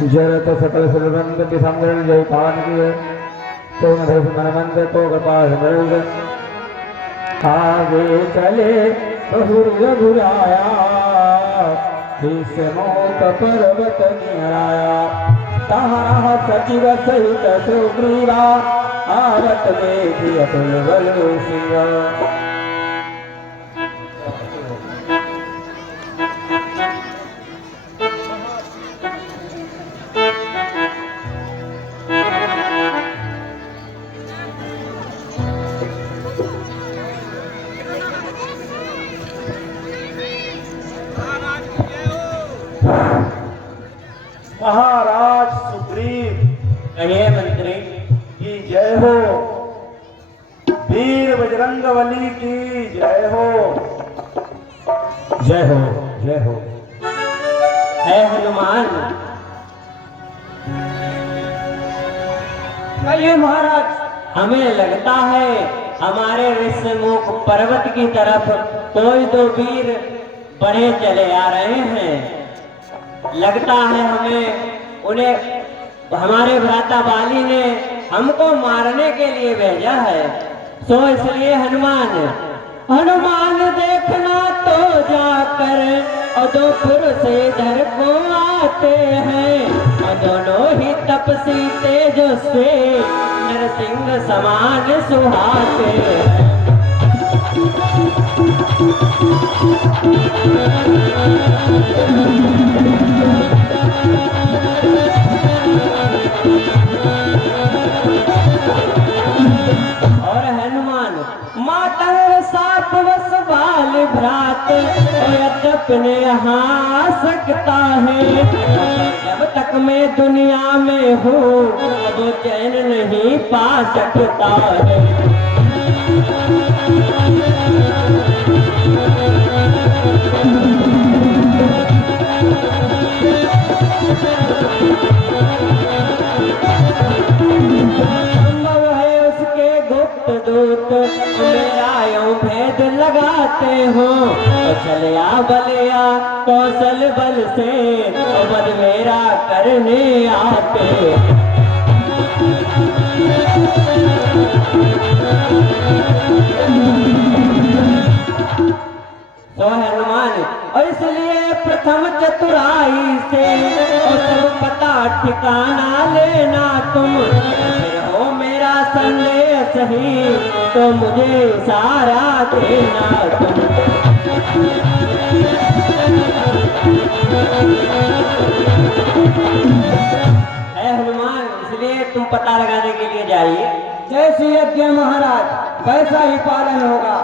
जय तो सकल सुरबंद विसंगरण जय पावन की तो मधुर मनमंद तो कृपा समृद्ध आगे चले बहु रघुराया मोक पर्वत निहराया तहाँ सचिव सहित सुग्रीवा आवत देखी अतुल बल सिया। महाराज सुग्रीव अरे मंत्री की जय हो। वीर बजरंगबली की जय हो। जय हो जय हो। है हनुमान। कहिए महाराज। हमें लगता है हमारे ऋषमुख पर्वत की तरफ कोई दो वीर बढ़े चले आ रहे हैं। लगता है हमें उन्हें हमारे भ्राता बाली ने हमको मारने के लिए भेजा है। सो इसलिए हनुमान देखना तो जाकर अदोपुर से इधर को आते हैं। दोनों ही तपसी तेजस्वी नरसिंह समान सुहाते हैं। और हनुमान माता साप वस बाल भ्रात अपने यहाँ सकता है। जब तक मैं दुनिया में हूँ वो चैन नहीं पा सकता है। संभव है उसके गुप्त दूत मेरा यूं भेद लगाते हो। चलिया बलिया कौशल बल से वध मेरा करने आते। तो हनुमान और इसलिए प्रथम चतुराई से और सब पता ठिकाना लेना तुम। फिर हो मेरा संदेश ही तो मुझे इशारा देना तुम। है हनुमान इसलिए तुम पता लगाने के लिए जाइए। जैसी यज्ञ महाराज वैसा ही पालन होगा।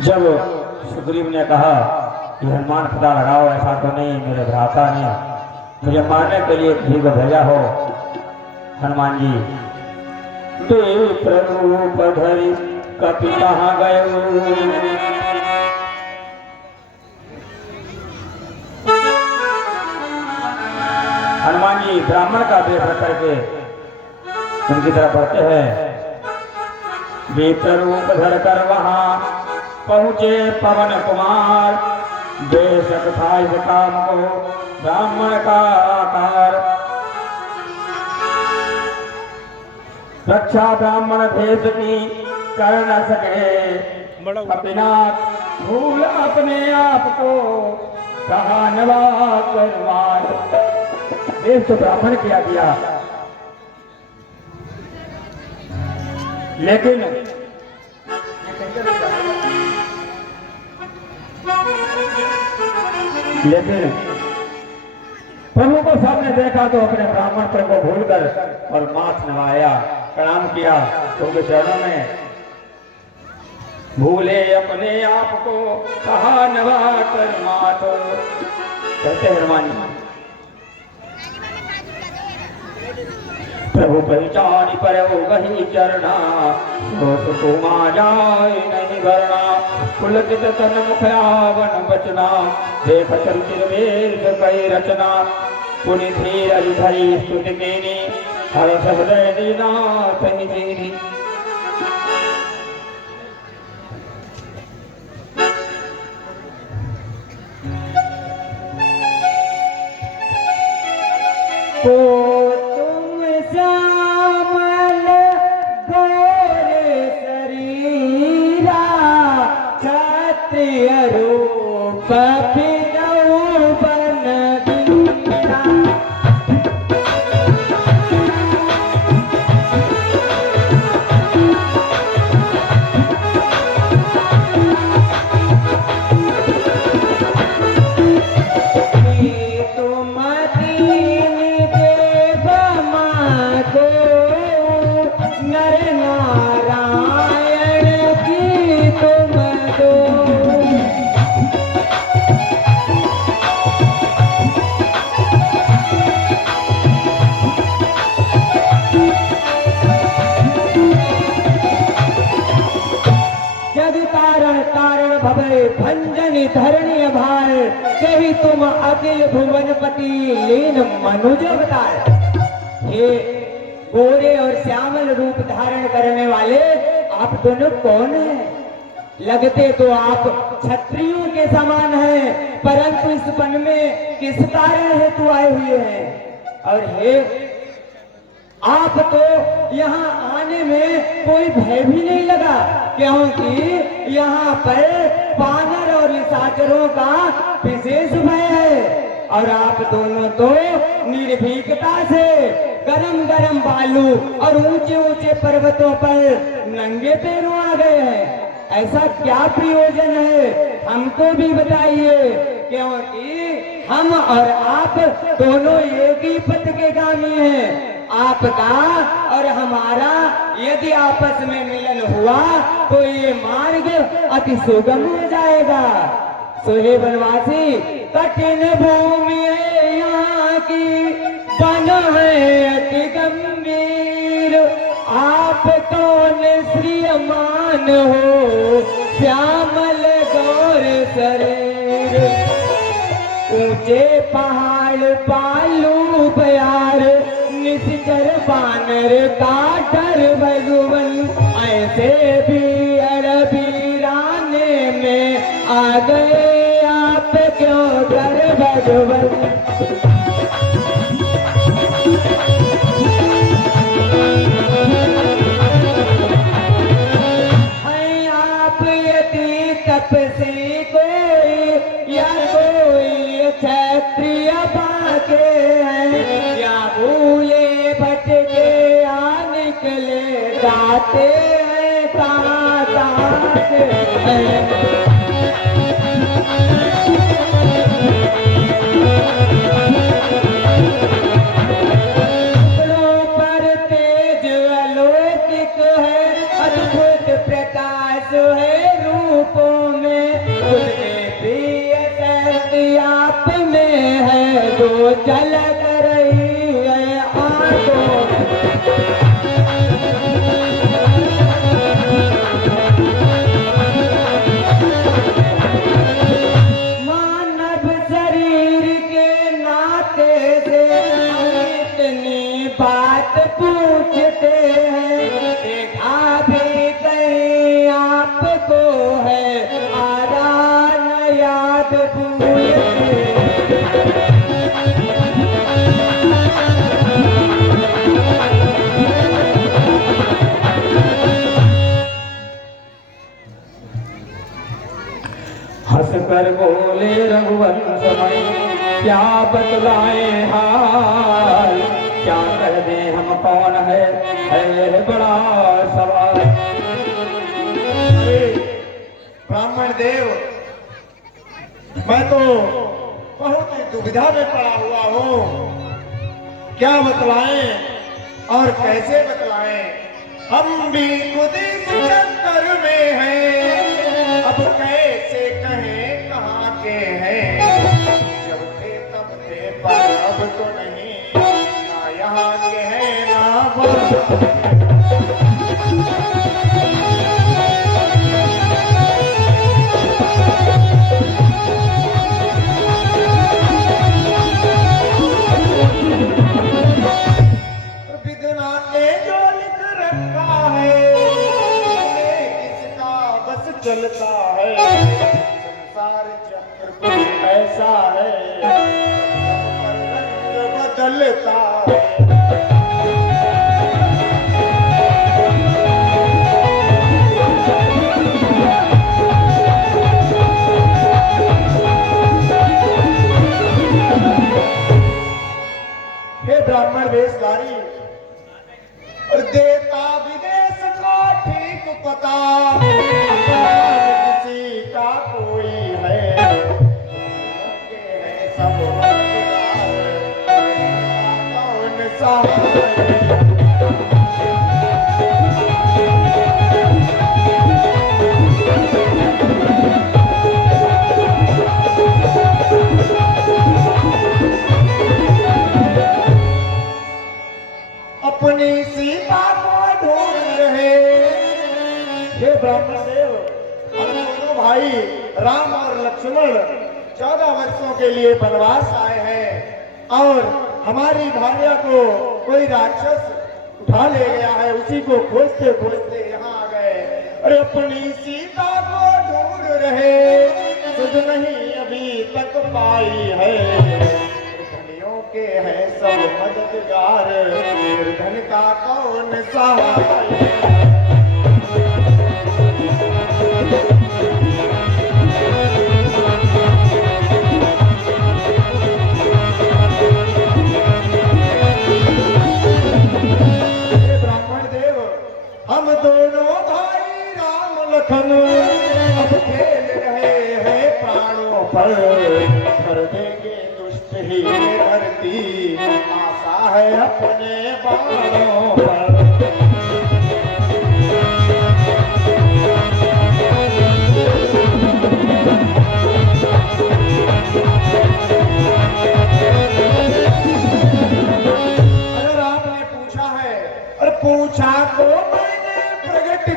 जब सुग्रीव ने कहा कि हनुमान पता लगाओ, ऐसा तो नहीं मेरे भ्राता ने मुझे मारने के लिए किसी को भेजा हो। हनुमान जी रूप धरि कपि कहाँ गए। हनुमान जी ब्राह्मण का वेश रख करके उनकी तरफ बढ़ते हैं। बेतर रूप धर कर वहां पहुंचे पवन कुमार। बेशक था इस काम को ब्राह्मण का आकार। रक्षा ब्राह्मण भेष की कर न सके कपिनाथ। भूल अपने आप को कहा नवा करवार। वेश तो ब्राह्मण किया गया लेकिन प्रभु को सबने देखा तो अपने ब्राह्मण पर को भूलकर और माथ नवाया, प्रणाम किया उनके चरणों में। भूले अपने आप को कहा नवा कर माथ। कहते हनुमान जी प्रभु पहचान पर वही चरना सुकुमा जाय नहीं भरना। पुलकित तन मुखयावन बचना देख चल चिरवेश कई रचना। पुनि धीर धरी स्तुति कीनी हर हृदय दीनाथ ही। नारायण की तुम दो। जग कारण कारण भवे भंजन धरणी भार, कही तुम अखिल भुवनपति लीन मनुज अवतार। ये गोरे और श्यामल रूप धारण करने वाले आप दोनों कौन हैं? लगते तो आप क्षत्रियों के समान हैं, परंतु इस वन में किस कारण हेतु आए हुए हैं? और हे, आपको यहाँ आने में कोई भय भी नहीं लगा, क्योंकि यहाँ पर वानर और निशाचरों का विशेष भय है। और आप दोनों तो निर्भीकता से गरम गरम बालू और ऊंचे ऊंचे पर्वतों पर नंगे पैरों आ गए हैं। ऐसा क्या प्रयोजन है, हमको भी बताइए, क्योंकि हम और आप दोनों एक ही पथ के गामी हैं। आपका और हमारा यदि आपस में मिलन हुआ तो ये मार्ग अति सुगम हो जाएगा। सोहे वनवासी, कठिन भूमि है यहाँ की, वन है अति गंभीर। आप कौन श्रीमान हो, श्यामल गौर शरीर। ऊंचे पहाड़ पालू प्यार, निश्चर बानर का डर भगवन। ऐसे भी अड़बीराने में आ गए आप क्यों डर भगवन। तपसी कोई या कोई क्षत्रिय बाके हैं, या भूले भटके आ निकले जाते हैं कहाँ से हैं। पर तेज अलौकिक है, अद्भुत प्रकाश है रूपों में। उसके प्रिय शक्ति आप में है, जो झलक रही है आंखों में। मानव शरीर के नाते से इतनी बात पूछते हैं, देखा भी कहीं आपको है आरान याद भूलते। हंस कर बोले रघुवंश मणि, क्या बतलाए हाल। क्या कह दे हम कौन है यह बड़ा सवाल। ब्राह्मण देव, मैं तो बहुत ही दुविधा में पड़ा हुआ हूँ। क्या बतलाएं और कैसे बतलाएं? हम भी खुद इस चक्कर में हैं, अब कैसे कहें कहाँ के हैं। जब थे तब थे पर अब तो नहीं, ना यहाँ के हैं ना वहाँ के। विधना ने जो लिख रखा है, इसका बस चलता है। संसार चक्र कुछ ऐसा है, पर रंग बदलता है। हे ब्राह्मण वेशधारी, और देता विदेश का ठीक पता, किसी का कोई है, सब कौन सा है। हे ब्राह्मण देव, हम दोनों भाई राम और लक्ष्मण 14 वर्षों के लिए वनवास आए हैं और हमारी भार्या को कोई राक्षस उठा ले गया है। उसी को खोजते खोजते यहाँ आ गए और अपनी सीता को ढूंढ रहे, सुध नहीं अभी तक पाई है। धनियों के हैं सब मददगार, निर्धन का कौन सहाय। हम दोनों भाई राम लखन अब खेल रहे हैं प्राणों पर, कर देंगे दुष्ट ही धरती, आशा है अपने बाणों पर। अगर आपने पूछा है और पूछा तो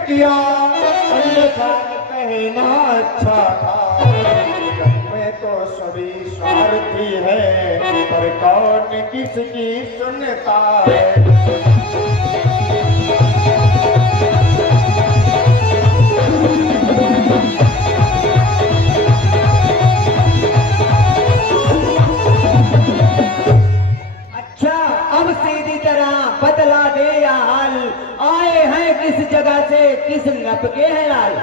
किया, अन्यथा कहना अच्छा था। मैं तो सभी स्वार्थी है, पर कौन किसकी सुनता है। अच्छा, अब सीधी तरह बतला दे या हाल, आए हैं किस जगह से, किस नप के हैं लाल।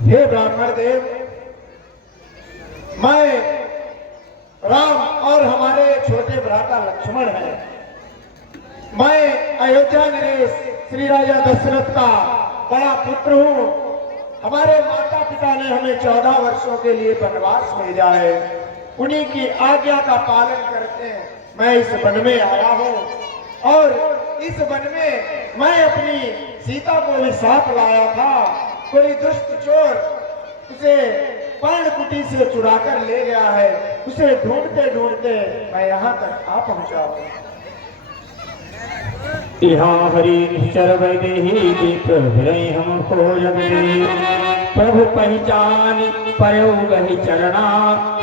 हे ब्राह्मण देव, मैं राम और हमारे छोटे भ्राता लक्ष्मण हैं। मैं अयोध्या नरेश श्री राजा दशरथ का बड़ा पुत्र हूँ। हमारे माता पिता ने हमें 14 वर्षों के लिए वनवास भेजा है। उन्हीं की आज्ञा का पालन करते मैं इस वन में आया हूँ और इस वन में मैं अपनी सीता को भी साथ लाया था। कोई दुष्ट चोर उसे पर्णकुटी से चुरा कर ले गया है। उसे ढूंढते ढूंढते मैं यहाँ तक आ पहुँचा हूँ। यहाँ हरि निश्चर वैदेही दीप हृदय हमको जग दे, प्रभु पहचान परयो गहि चरणा,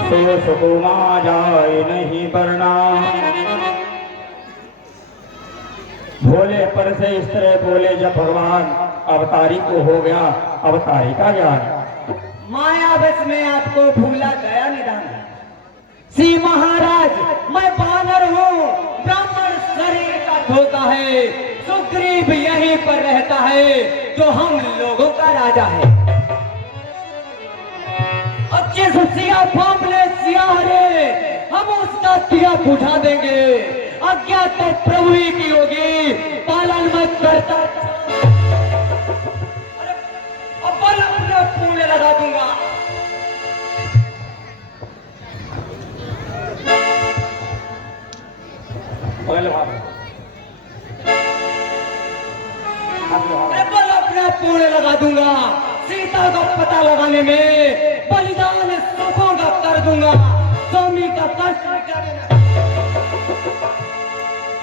सो सुकुमा जाए नहीं बरना। भोले पर से इस तरह बोले जब भगवान, अवतारी को हो गया अवतारी का ज्ञान। माया बस में आपको भूला गया निदान। सी महाराज, मैं बानर हूँ, ब्राह्मण शरीर का धोता है। सुग्रीव यहीं पर रहता है, जो हम लोगों का राजा है। अच्छे से सिया फामले सिया रे, हम उसका दिया बुझा देंगे। आज्ञा तो प्रभु ही की होगी, पालन मत करता। अब बल अपना पुण्य लगा दूंगा। बल अपना पुण्य लगा दूंगा। सीता का पता लगाने में बलिदान सुखों का कर दूंगा। स्वामी का कष्ट मिटाने,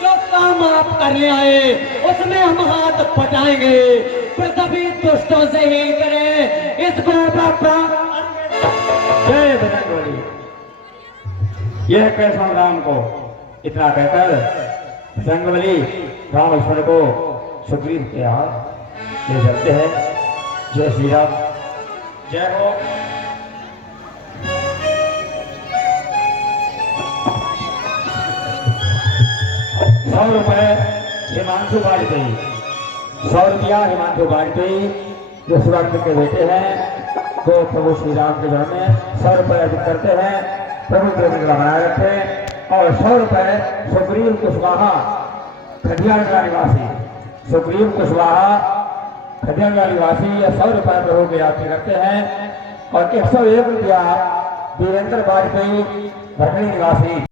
जो काम आप करने आए उसमें हम हाथ पटाएंगे। पृथ्वी दुष्टों से ही करें इसको प्राण। जय बजरंगबली। यह कैसा राम को इतना कहकर बजरंगबली राम लक्ष्मण को सुग्रीव के हाथ ले चलते हैं। जय श्री राम, जय हो। 100 रुपए हिमांशु वाजपेयी, 100 रुपया हिमांशु वाजपेयी जो सुरंग के बेटे हैं, वो प्रभु श्री राम के घर में 100 रुपए अर्पित करते हैं। प्रभु को बनाए रखे। और 100 रुपए सुग्रीव कुशवाहा खदियागढ़ निवासी, सुग्रीव कुशवाहा खदियागढ़ निवासी 100 रुपए प्रभु के याद करते हैं। और 101 रुपया वीरेंद्र वाजपेयी भरणी निवासी